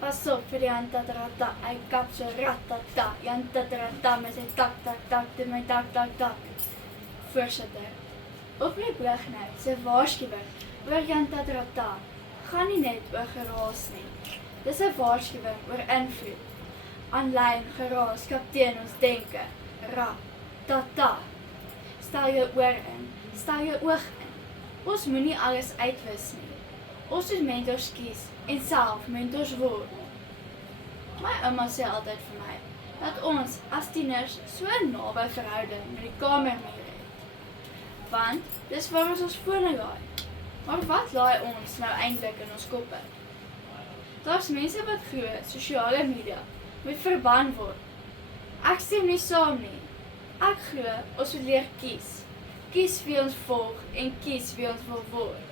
Pas op vir die hantatrata, hy kap so ratata, jantatrata met sy tak, toe my tak. Voorsitter, op my Boognou se waarskuwing oor jantatrata gaan nie net oor geraas nie. Dis 'n waarskuwing oor invloed. Aanlyn geraas kap teen ons denke, ra-ta-ta. Stel jou oor in, stel jou oog in. Ons moenie alles uitwis nie. Ons moet mentors kies en self mentors word. My ouma sê altyd vir my, dat ons as tieners so 'n naby verhouding met die kamermuur het. Want, dis waar ons fone laai. Maar wat laai ons nou eintlik in ons koppe? Daar's mense wat glo, sosiale media moet verban word. Ek stem nie saam nie. Ek glo, ons moet leer kies. Kies wie ons volg en kies wie ons wil word.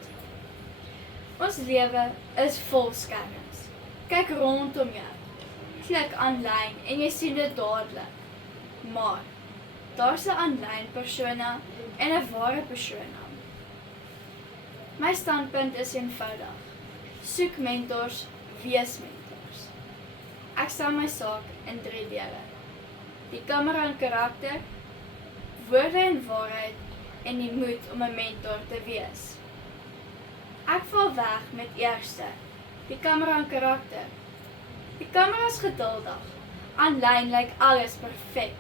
Ons lewe is vol skerms. Kyk rondom jou. Klik aanlyn en jy sien dit dadelik. Maar, daar's 'n aanlyn persona en 'n ware persona. My standpunt is eenvoudig. Soek mentors, wees mentors. Ek stel my saak in 3 dele. Die kamera en karakter, woorde en waarheid en die moed om 'n mentor te wees. Ek val weg met eerste, die kamera en karakter. Die kamera is geduldig. Aanlyn lyk alles perfek.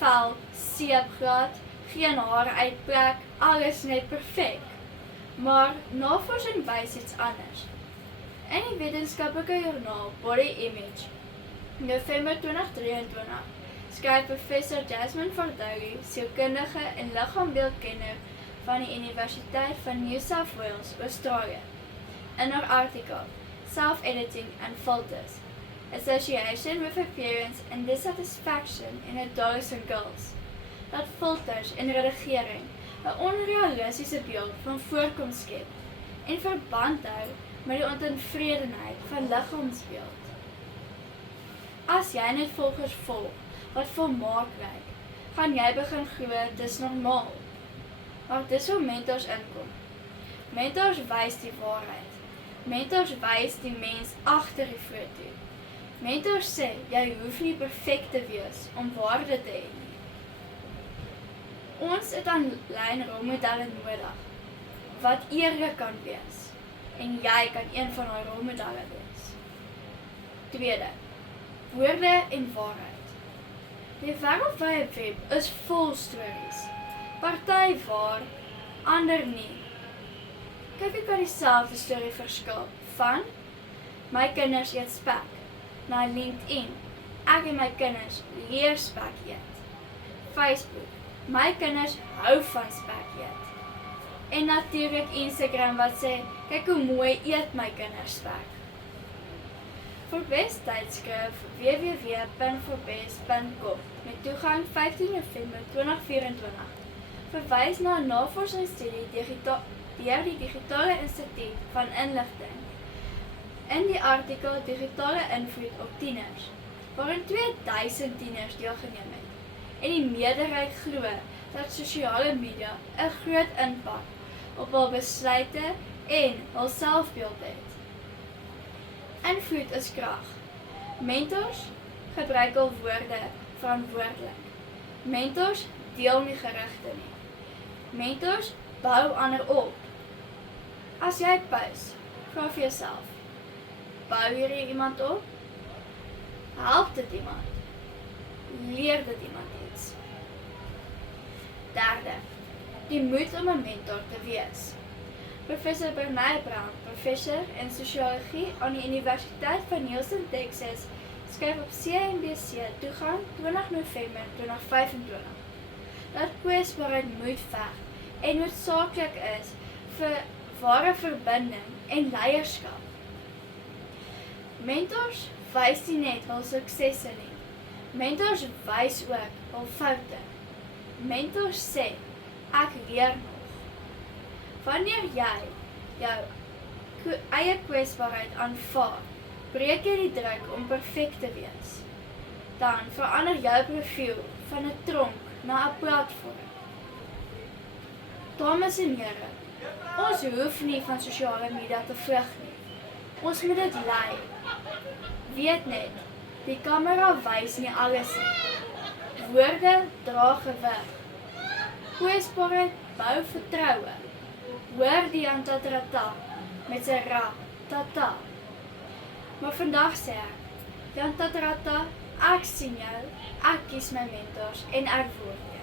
Vel, seepglad, geen hare uitplek, alles net perfek. Maar navorsing wys iets anders. In die wetenskaplike joernaal Body Image, November 2023, skryf professor Jasmine Vardawi, sielkundige en liggaambeeldkenner van die Universiteit van New South Wales, Australië, in haar artikel Self-Editing and Filters, Association with Appearance and Dissatisfaction in Adolescent Girls, dat filters en redigering 'n onrealistiese beeld van voorkoms skep en verband hou met die ontevredenheid van liggaamsbeeld. As jy net volgers volg wat volmaak lyk, gaan jy begin glo dis normaal. Maar dis hoe mentors inkom. Mentors wys die waarheid. Mentors wys die mens agter die foto. Mentors sê jy hoef nie perfek te wees om waarde te hê nie. Ons het aanlyn rolmodelle nodig wat eerlik kan wees en jy kan een van daai rolmodelle wees. Tweede, woorde en waarheid. Die wêreldwye web is vol stories. Party waar, ander nie. Kyk ek kan dieselfde storie verskil van my kinders eet spek na LinkedIn. Ek en my kinders leer spek eet. Facebook, my kinders hou van spek eet. En natuurlik Instagram wat sê, kyk hoe mooi eet my kinders spek. Forbes tydskrif www.forbes.com met toegang 15 November 2024 verwys na 'n navorsingsstudie deur die Digitale Instituut van Inligting in die artikel Digitale Invloed op Tieners, waarin 2000 tieners deelgeneem het. En die meerderheid glo dat sosiale media 'n groot impak op hul besluite en hul selfbeeld het. Invloed is krag. Mentors gebruik hul woorde verantwoordelik. Mentors deel nie gerugte nie. Mentors bou ander op. As jy post, vra vir jouself, bou hierdie iemand op? Help dit iemand? Leer dit iemand iets? Derde, die moed om 'n mentor te wees. Professor Bernay Brown, professor in sosiologie aan die Universiteit van Houston, Texas, skryf op CNBC toegang 20 November 2025 dat kwesbaarheid moet veg en noodsaaklik is vir ware verbinding en leierskap. Mentors wys nie net hul suksesse nie. Mentors wys ook hul foute. Mentors sê, ek leer nog. Wanneer jy jou eie kwesbaarheid aanvaar, breek jy die druk om perfek te wees. Dan verander jou profiel van 'n tronk na 'n platform. Dames en here, ons hoef nie van sosiale media te vlug nie. Ons moet dit lei. Weet net, die kamera wys nie alles nie. Woorde dra gewig. Kwesbaarheid bou vertroue. Hoor die Jan Tatrata met sy ra-ta-ta. Maar vandag sê ek, Jan Tatrata, ek sien jou, ek kies my mentors en ek word